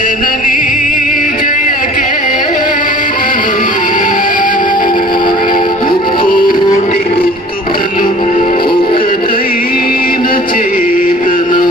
जननी जय केतनम मुक्कोटि गुत्तुकलु ఒకటైన చేతనం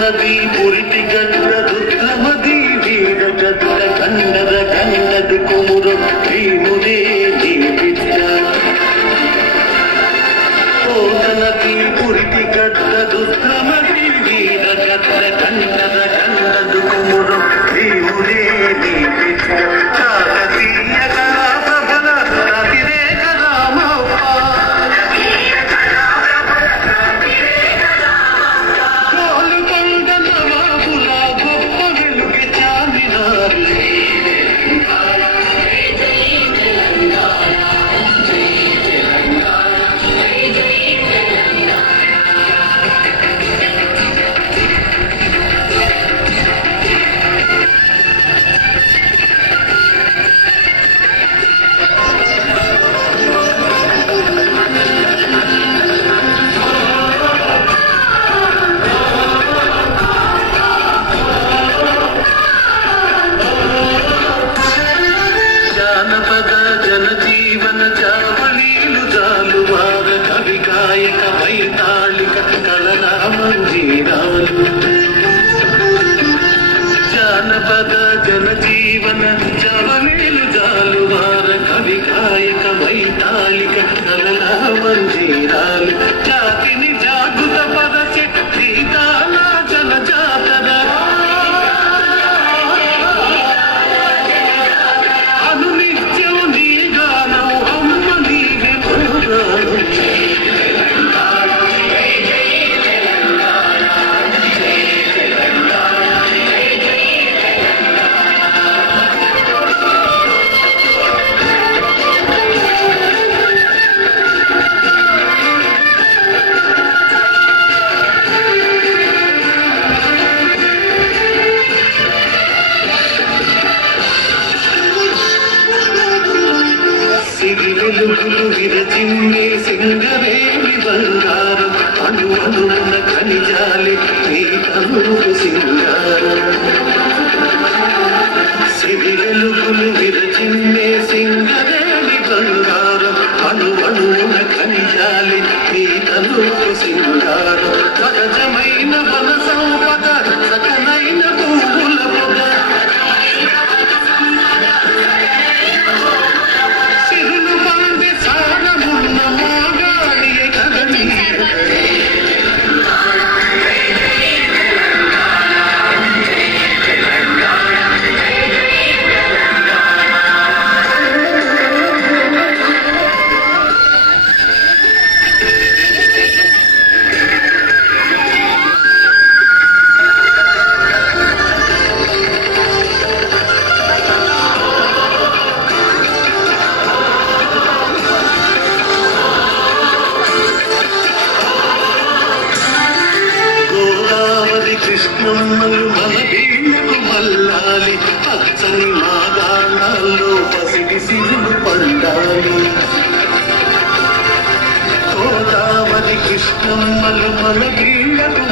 నది పురిటి గడ్డ దుర్గమది వీర గడ్డ గండద గండది కుమురు భీముడే జీవిత కోట నది పురిటి గడ్డ దుర్గమది వీర గడ్డ గండద గండది కుమురు భీముడే జీవిత కాకతీయ కళా ప్రబల అతిరేక రామప్ప जनजीवन जावलीलु जालुवार कवि गायक वैताళిక कलना मंजीरालु जानपद जनजीवन जावलीलु जालुवार कवि गायक वैताళిక कलना मंजीरालु जातिनि जागृत पदचे गीताల जन जातర వెలుగులు విరచిన్నే సింగరేణి బంగారం అణు అణువున ఖనిజాలే నీ కనులకు సింగారం సిరి వెలుగులు విరచిన్నే సింగరేణి బంగారం అణు అణువున ఖనిజాలే నీ కనులకు సింగారం సహజమైన వన సంపద సకనైన పువ్వుల పొద కృష్ణమ్మలు మన వీళ్ళకు మల్లాలి పచ్చని మాగాణాల్లో పసిడి సిరులు పండాలి గోదావరి కృష్ణమ్మలు మన వీళ్ళకు